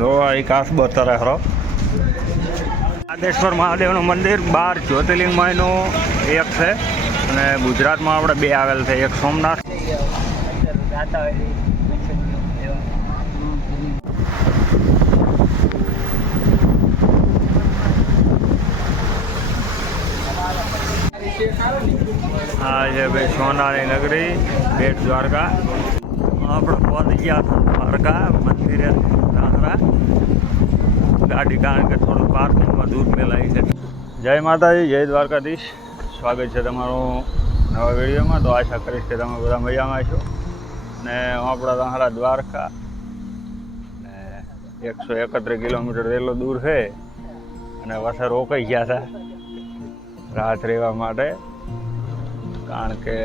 લો આ કાસબો તરે હરો આદેશ્વર મહાદેવનું મંદિર 12 જ્યોતિર્લિંગમાંનું એક છે અને ગુજરાતમાં આપણે 2 આવેલ છે, એક સોમનાથ આ છે ભાઈ સોનાની નગરી બેટ દ્વારકા. આપણે પહોંચી ગયા હતા દ્વારકા મંદિરે રાહરા ગાડી, કારણ કે થોડું પાર્કિંગમાં દૂર મેલાઈ છે. જય માતાજી, જય દ્વારકાધીશ. સ્વાગત છે તમારું નવા વિડીયોમાં. તો આશા કરીશ કે તમે બધા મજામાં છો. ને આપણા રાહરા દ્વારકા ને 131 કિલોમીટર એટલો દૂર છે અને વસે રોકાઈ ગયા હતા રાત રહેવા માટે, કારણ કે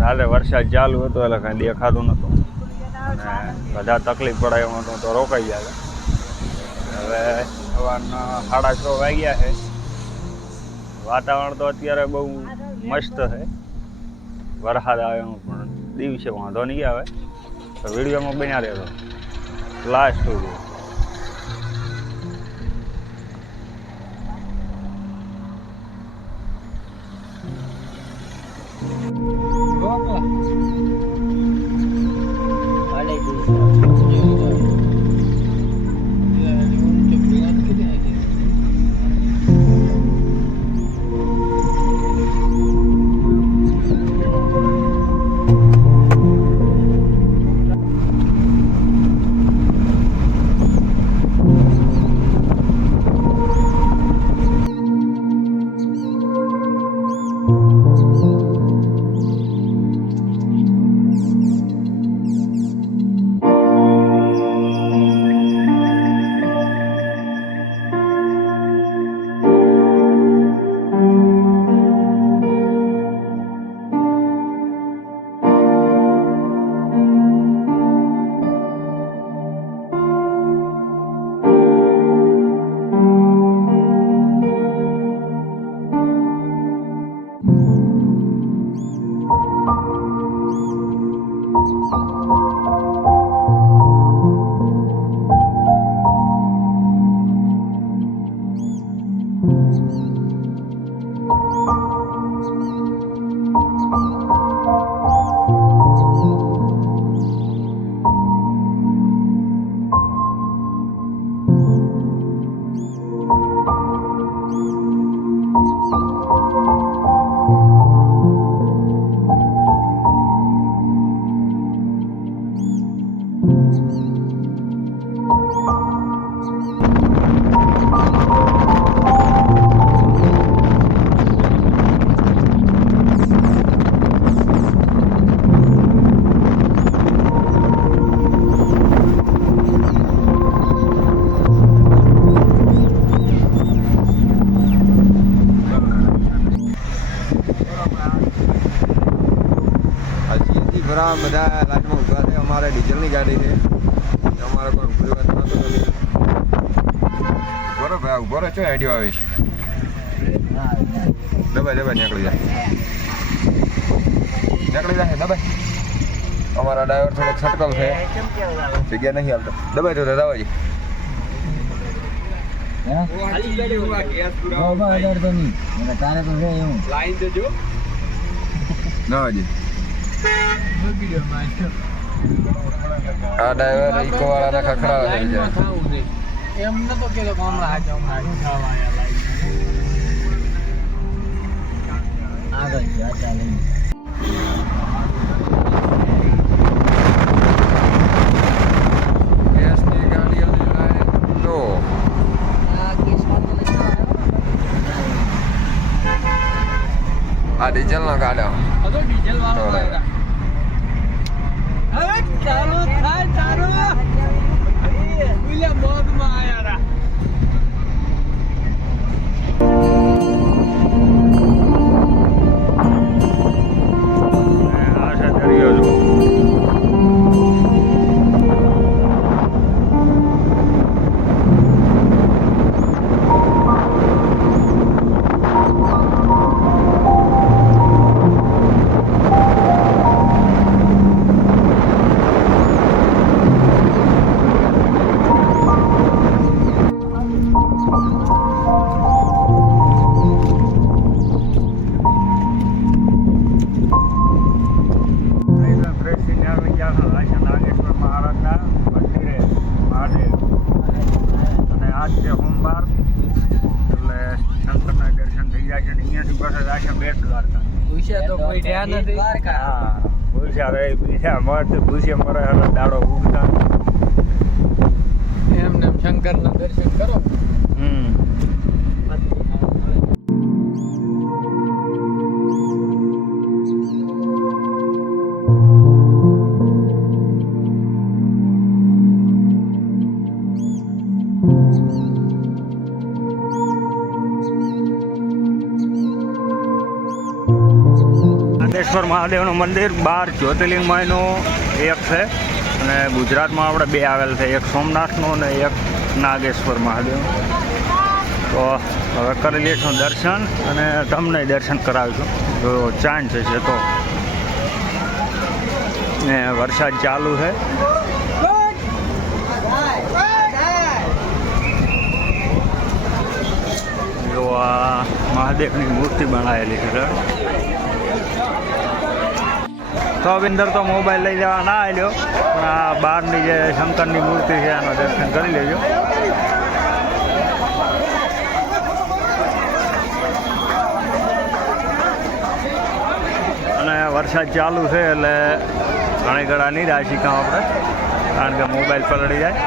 રાતે વરસાદ ચાલુ હતો એટલે કાંઈ દેખાતું નહોતું અને બધા તકલીફ પડાય એમ હતું, તો રોકાઈ ગયા હતા. હવે સવારના 6:30 વાગ્યા છે. વાતાવરણ તો અત્યારે બહુ મસ્ત છે, વરસાદ આવે એમ, પણ દિવસે વાંધો નહીં આવે. તો વિડીયોમાં બન્યા રહેતો લાસ્ટ સુધી. બધા લાઈનમાં ઊભા છે. અમારે ડીઝલની ગાડી છે, અમારે કોઈ ઉભરી વાત નહોતું નથી. ઉભો ભાઈ, ઉભો રહો. ચો આઈડિયો આવે છે. દબાઈ નીકળી જાય દબાઈ. અમારા ડ્રાઈવર થોડોક સટકલ છે, જગ્યા નહીં આવતો. દબાઈ તો દાદાજી આ ડ્રાઈવર ઇકો વાળાના ખખડાવે છે એમ નતો કેતો કે હમણાં આગળ ચાલે. ગેસની ગાડી તો આ ડીઝલનો ગાડો ડીઝલ વાળો હવે ચાલુ થાય ચાલુ બોલ્યા મોગમાં આયા રા. આ છે દરિયો જો. આજ છે સોમવાર એટલે શંકરના દર્શન થઈ જાય છે ને અહીંયાથી પાછા જાય છે બેટ દ્વારકા. પૂછ્યા તો કોઈ ધ્યાન નથી. હા ભૂસ્યા રે બીજા મત ભૂસ્યા મરે એટલે દાડો ઉગતા. એમને એમ શંકરના દર્શન કરો. નાગેશ્વર મહાદેવનું મંદિર 12 જ્યોતિર્લિંગમાંનું એક છે અને ગુજરાતમાં આપણે 2 આવેલ છે, એક સોમનાથનું અને એક નાગેશ્વર મહાદેવ. તો હવે કરી લઈશું દર્શન અને તમને દર્શન કરાવીશું જો ચાન્સ છે તો. ને વરસાદ ચાલુ છે. જો આ મહાદેવની મૂર્તિ બનાવેલી છે. તો અંદર તો મોબાઈલ લઈ જવા ના આવ્યો, પણ આ બહારની જે શંકરની મૂર્તિ છે એના દર્શન કરી લેજો. અને વરસાદ ચાલુ છે એટલે ઘણી ઘણા નહીં રાશી કામ આપણે, કારણ કે મોબાઈલ પલળી જાય.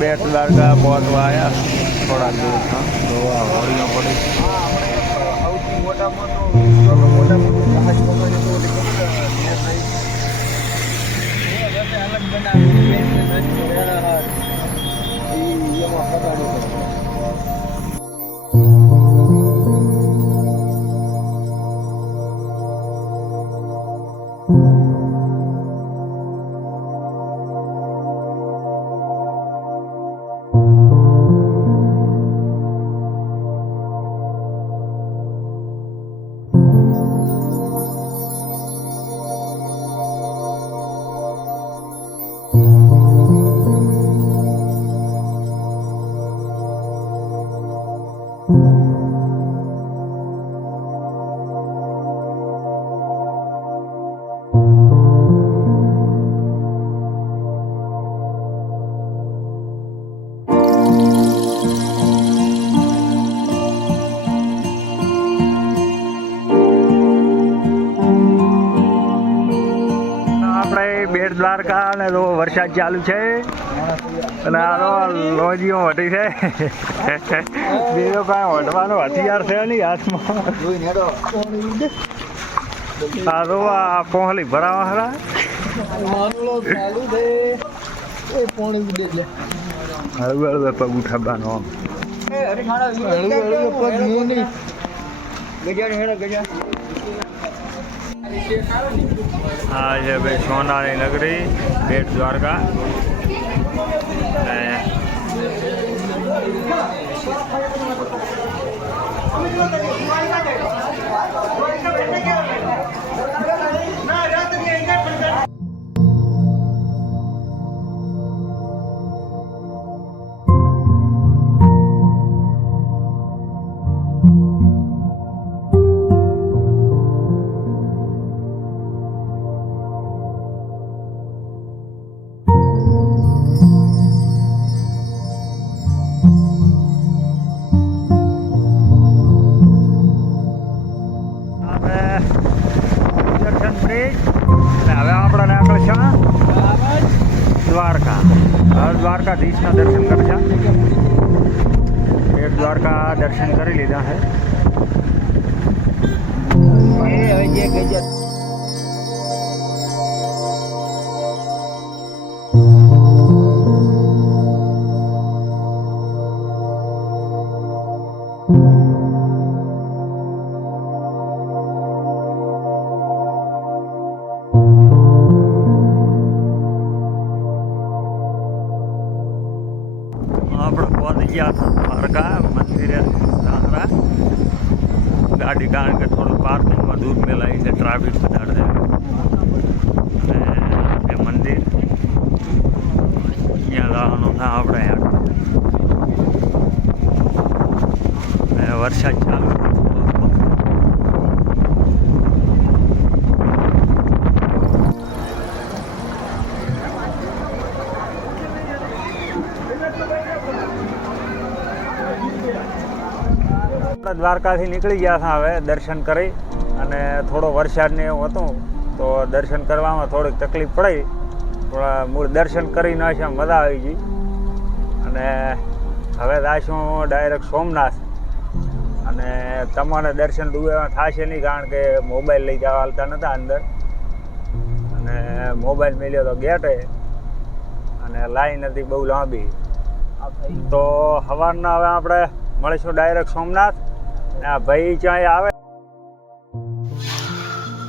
બેટ દ્વારકા પહોંચવા આવ્યા થોડા દૂર જોવા હોળીઓ પડી. સૌથી મોટામાં તો વિશ્વમાં મોટામાં જહાજ પકડીને તો ઓલી અલગ બનાવી એમાં પકડવું પડે. બેટ દ્વારકા અને તો વરસાદ ચાલુ છે અને આનો લોજીઓ વટી છે. બીજો કાંઈ વટવાનો હથિયાર છે નહીં હાથમાં. આ તો આ પોહલી ભરાવા ખરા. હળવું હળવું પગ ઉઠાવવાનો. હા છે ભાઈ સોનાની નગરી બેટ દ્વારકા. દ્વારકા દ્વારકાધીશના દર્શન કરજા. બેટ દ્વારકા દર્શન કરી લીધા છે. ગયા હતા દ્વારકા મંદિરે રાહરા ગાડી, કારણ કે થોડું પાર્કિંગમાં દૂર મેલાય છે, ટ્રાફિક વધારે છે. અને એ મંદિર ત્યાં જવાનું થાય આપણે. અને વરસાદ ચાલુ. દ્વારકાથી નીકળી ગયા હતા હવે દર્શન કરી, અને થોડો વરસાદ ને એવું હતું તો દર્શન કરવામાં થોડીક તકલીફ પડી, પણ મૂળ દર્શન કરીને છે મજા આવી ગઈ. અને હવે જઈશું ડાયરેક્ટ સોમનાથ. અને તમારે દર્શન ડૂબેમાં થશે નહીં, કારણ કે મોબાઈલ લઈ જવા હાલતા નહોતા અંદર, અને મોબાઈલ મેલ્યો તો ગેટે, અને લાઈન હતી બહુ લાંબી. તો સવારના હવે આપણે મળીશું ડાયરેક્ટ સોમનાથ. આ ભાઈ ક્યાંય આવે.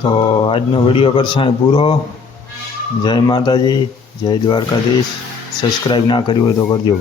તો આજનો વિડીયો કરશે પૂરો. જય માતાજી, જય દ્વારકાધીશ. સબસ્ક્રાઈબ ના કર્યું હોય તો કરજો.